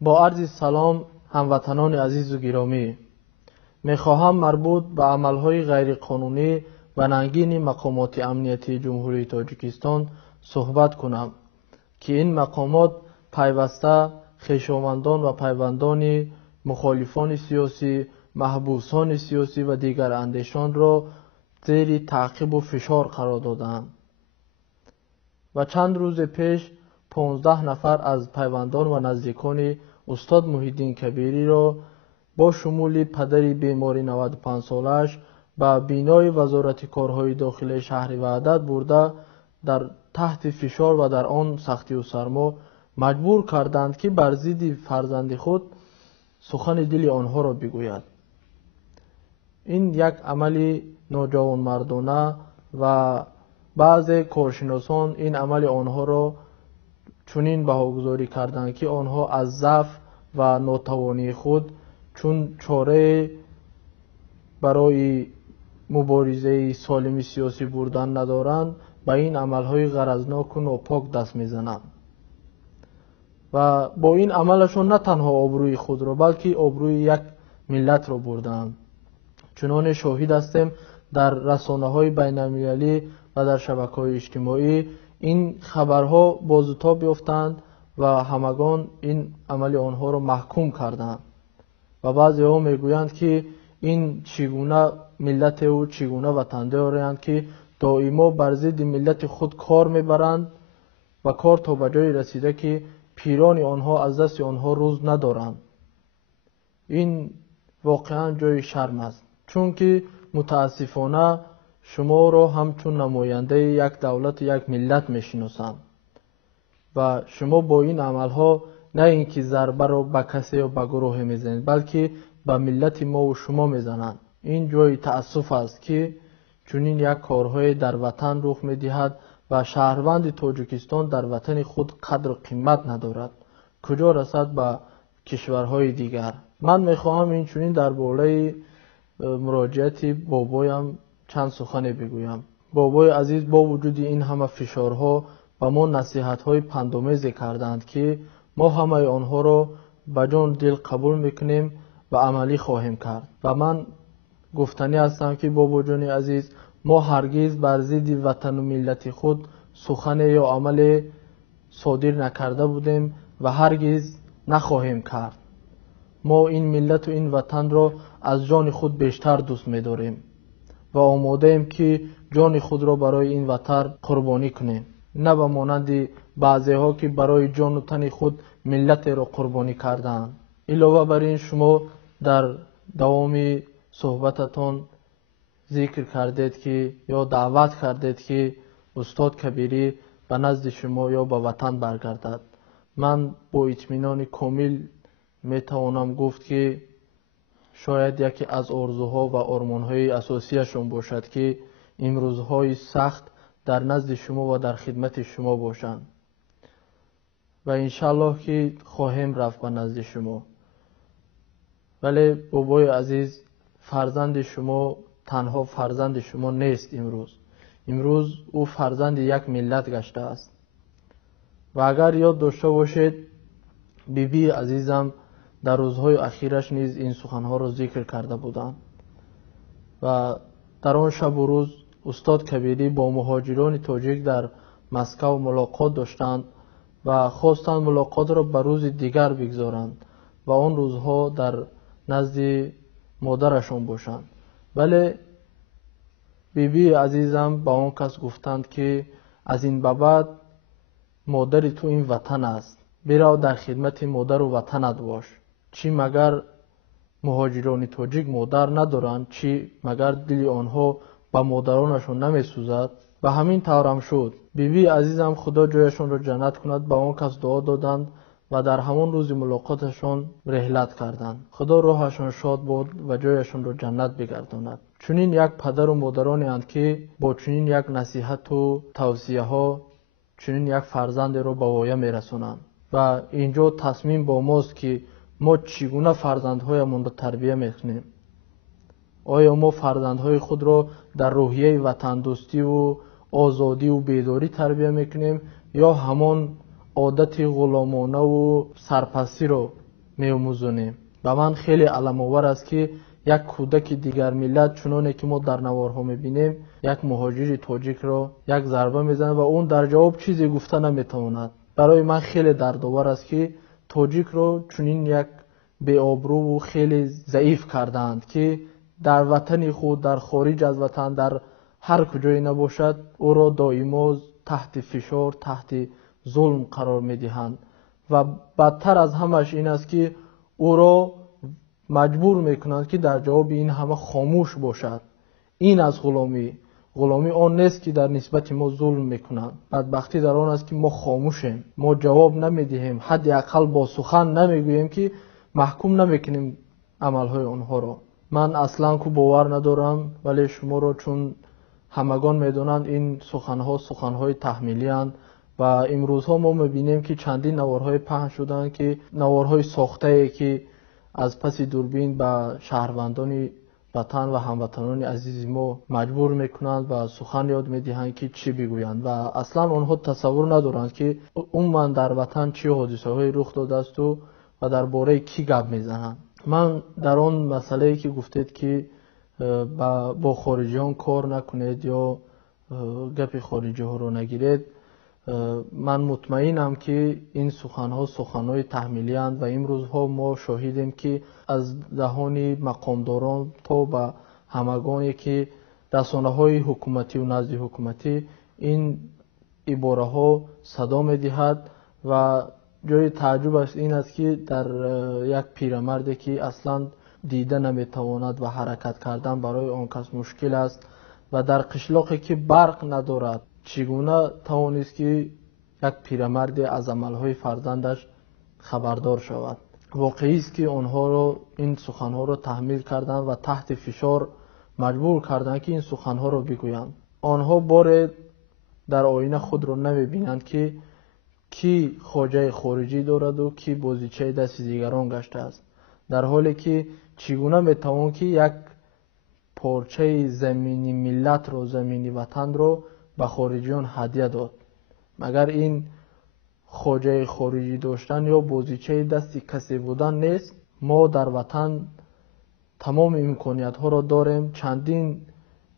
با عرض سلام هموطنان عزیز و گرامی، میخواهم مربوط به عملهای غیرقانونی و ننگین مقامات امنیتی جمهوری تاجیکستان صحبت کنم که این مقامات پیوسته خویشاوندان و پیوندان مخالفان سیاسی، محبوسان سیاسی و دیگر اندیشان را زیر تعقیب و فشار قرار دادند و چند روز پیش 15 نفر از پیوندان و نزدیکان استاد محی‌الدین کبیری را با شمول پدری بیماری 95 سالش به بینای وزارت کارهای داخلی شهر وحدت برده در تحت فشار و در آن سختی و سرما مجبور کردند که بر ضد فرزند خود سخن دل آنها را بگوید. این یک عمل ناجوانمردانه و بعضی کارشناسان این عمل آنها را چنین بهاگذاری کردند که آنها از ضعف و ناتوانی خود چون چاره برای مبارزه سالم سیاسی بردن ندارند به این عملهای غرضناک و ناپاک دست میزنند و با این عملشون نه تنها آبروی خود را بلکه آبروی یک ملت را بردند. چنان شاهد هستیم در رسانه‌های بین‌المللی و در شبکه‌های اجتماعی این خبرها بازتاب یافتند و همگان این عمل آنها را محکوم کردند و بعضی ها میگویند که این چگونه ملت و چگونه وطندارند که دائما بر ضد ملت خود کار میبرند و کار تا به جای رسیده که پیران آنها از دست آنها روز ندارند. این واقعا جای شرم است، چون که متاسفانه شما را همچون نماینده یک دولت یک ملت میشناسند و شما با این عملها نه اینکه ضربه را به کسی یا به گروه میزنید بلکه به ملت ما و شما میزنند. این جای تأسف است که چنین یک کارهای در وطن رخ میدهد و شهروند تاجیکستان در وطن خود قدر و قیمت ندارد، کجا رسد به کشورهای دیگر. من میخواهم این چنین درباره مراجعت بابایم چند سخنی بگویم. بابای عزیز با وجود این همه فشارها و ما نصیحت‌های پندآمیزی کردند که ما همه آنها را به جان دل قبول میکنیم و عملی خواهیم کرد و من گفتنی هستم که بابا جان عزیز ما هرگز بر ضد وطن و ملت خود سخن یا عمل صادر نکرده بودیم و هرگز نخواهیم کرد. ما این ملت و این وطن را از جان خود بیشتر دوست می‌داریم و آماده ایم که جان خود را برای این وطن قربانی کنیم، نه به مانند بعضی ها که برای جان و تن خود ملت را قربانی کردند. علاوه بر این شما در دوام صحبتتان ذکر کردید که یا دعوت کردید که استاد کبیری به نزد شما یا به وطن برگردد. من با اطمینان کامل میتوانم گفت که شاید یکی از آرزوها و آرمانهای اساسیشون باشد که امروزهای سخت در نزد شما و در خدمت شما باشند و انشالله که خواهیم رفت به نزد شما. ولی بابای عزیز فرزند شما تنها فرزند شما نیست. امروز او فرزند یک ملت گشته است و اگر یاد داشته باشید بیبی عزیزم در روزهای اخیرش نیز این سخنها را ذکر کرده بودند و در آن شب و روز استاد کبیری با مهاجران تاجیک در مسکو ملاقات داشتند و خواستند ملاقات را به روز دیگر بگذارند و آن روزها در نزد مادرشان باشند. ولی بیبی عزیزم با آن کس گفتند که از این به بعد مادر تو این وطن است، برو در خدمت مادر و وطنت باش. چی مگر مهاجران تاجیک مادر ندارند؟ چی مگر دل آنها به مادرانشون نمی سوزد؟ و همین طورم شد. بیبی عزیزم خدا جایشون را جنت کند به آن کس دعا دادند و در همان روز ملاقاتشان رحلت کردند. خدا روحشان شاد باد و جایشون را جنت بگرداند. چنین یک پدر و مادرانی اند که با چنین یک نصیحت و توصیه ها چنین یک فرزند را به وایه میرسونند و اینجا تصمیم با ماست که ما چگونه فرزندهایمان را تربیت میکنیم. آیا ما فرزندهای خود را در روحیه وطن دوستی و آزادی و بیداری تربیت میکنیم یا همان عادت غلامانه و سرپرستی را می‌آموزونیم. و من خیلی علم‌آور است که یک کودک دیگر ملت چنانه که ما در نوارها می‌بینیم یک مهاجر تاجیک را یک ضربه می‌زنه و اون در جواب چیزی گفته نمی‌تواند. برای من خیلی دردآور است که تاجیک را چنین یک بی‌آبرو و خیلی ضعیف کردند که در وطن خود، در خارج از وطن، در هر کجایی نباشد او را دائما تحت فشار، تحت ظلم قرار می‌دهند. و بدتر از همش این است که او را مجبور میکنند که در جواب این همه خاموش باشد. این از غلامی آن نیست که در نسبت ما ظلم میکنند. بدبختی در آن است که ما خاموشیم، ما جواب نمیدهیم، حداقل با سخن نمیگوییم که محکوم نمیکنیم عملهای آنها را. من اصلا که باور ندارم، ولی شما را چون همگان میدونند این سخنهای تحمیلی اند و امروزها ما میبینیم که چندین نوارهای پهن شدند که نوارهای ساخته که از پس دوربین به شهروندان وطن و هموطنان عزیز ما مجبور میکنند و سخن یاد میدهند که چی بگویند و اصلا آنها تصور ندارند که عموما در وطن چه حادثه های رخ داده است و درباره کی گپ میزنند. من در آن مسئله که گفتید که با خارجیان کار نکنید یا گپ خارجی ها رو نگیرید، من مطمئنم که این سخنهای تحمیلی اند و امروزها ما شاهدیم که از دهان مقامداران تا به همگانی که رسانه های حکومتی و نزد حکومتی این عباره ها صدا می دهد و جای تعجب است این است که در یک پیرمردی که اصلا دیده نمیتواند و حرکت کردن برای آن کس مشکل است و در قشلاقی که برق ندارد چگونه توانست که یک پیرمرد از عملهای فرزندش خبردار شود؟ واقعی است که آنها را این سخنها را تحمیل کردند و تحت فشار مجبور کردند که این سخنها را بگویند. آنها بار در آینه خود را نمیبینند که کی خواجه خارجی دارد و کی بازیچه دست دیگران گشته است، در حالی که چگونه میتوان که یک پارچه زمینی ملت را، زمینی وطن را به خارجیان هدیه داد؟ مگر این خواجه خارجی داشتن یا بازیچه دست کسی بودن نیست؟ ما در وطن تمام امکانیت ها را داریم، چندین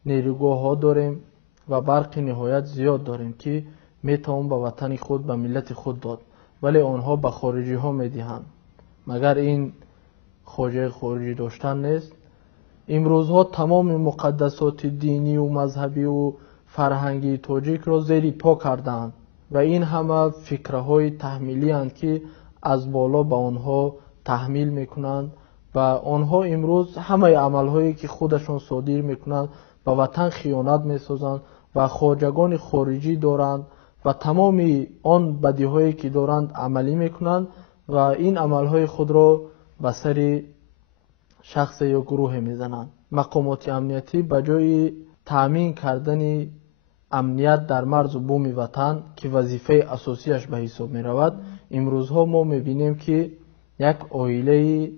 نیروگاه ها داریم و برق نهایت زیاد داریم که میتوان به وطن خود، به ملت خود داد، ولی آنها به خارجی ها میدهند. مگر این خواجه خارجی داشتن نیست؟ امروزها تمام مقدسات دینی و مذهبی و فرهنگی تاجیک را زیر پا کردند و این همه فکرهای تحمیلی اند که از بالا به آنها تحمیل میکنند و آنها امروز همه عملهایی که خودشان صادر میکنند به وطن خیانت میسازند و خواجگان خارجی دارند و تمام آن بدیهایی که دارند عملی میکنند و این عملهای خود را به سر شخص یا گروه میزنند. مقامات امنیتی به جای تامین کردن امنیت در مرز و بوم وطن که وظیفه اساسیش به حساب می رود، امروزها ما می بینیم که یک عائله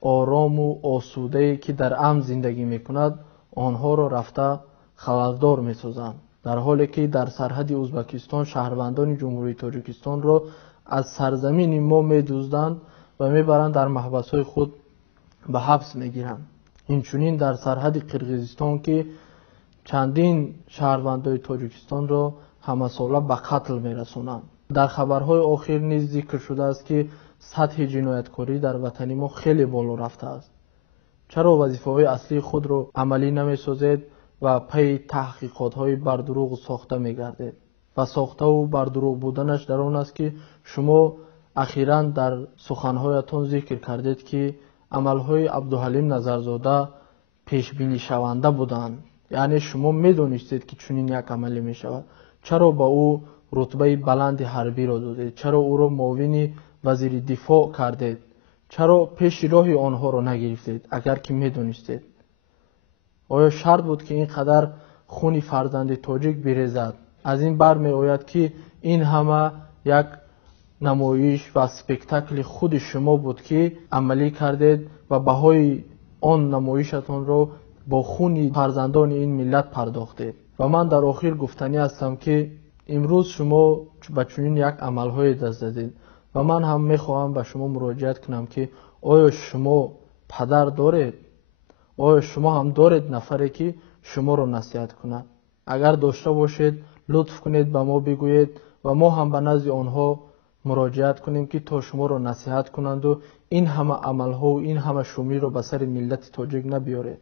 آرام و آسوده که در امن زندگی می کند آنها را رفته خللدار می سازند، در حالی که در سرحد ازبکستان شهروندان جمهوری تاجیکستان را از سرزمین ما می دزدند و می برند در محبس‌های خود به حبس می گیرند. اینچنین در سرحد قرقیزستان که چندین شهروندان تاجیکستان را همه ساله به قتل می رسونند. در خبرهای آخر نیز ذکر شده است که سطح جنایتکاری در وطن ما خیلی بالا رفته است. چرا وظیفه‌های اصلی خود را عملی نمی سازید و پی تحقیقات‌های بر دروغ ساخته می گردید؟ و ساخته و بر دروغ بودنش در آن است که شما اخیراً در سخنهایتان ذکر کردید که عملهای عبدالحلیم نظرزاده پیش بینی شونده بودند. یعنی شما میدونستید که چنین یک عملی می شود، چرا با او رتبه بلند حربی را دادید؟ چرا او را معاون وزیر دفاع کردید؟ چرا پیش راه آنها را نگرفتید اگر که میدونستید؟ آیا شرط بود که اینقدر خون فرزند تاجیک بریزد؟ از این بر می آید که این همه یک نمایش و اسپکتاکل خود شما بود که عملی کردید و بهای آن نمایشتان را با خون فرزندان این ملت پرداختید. و من در آخر گفتنی هستم که امروز شما به چنین یک عملهای دست زدید و من هم میخواهم به شما مراجعت کنم که آیا شما پدر دارید؟ آیا شما هم دارید نفری که شما رو نصیحت کند؟ اگر داشته باشید لطف کنید به ما بگویید و ما هم به نزد آنها مراجعت کنیم که تا شما رو نصیحت کنند و این همه عملها و این همه شومی رو به سر ملت تاجیک نبیارید.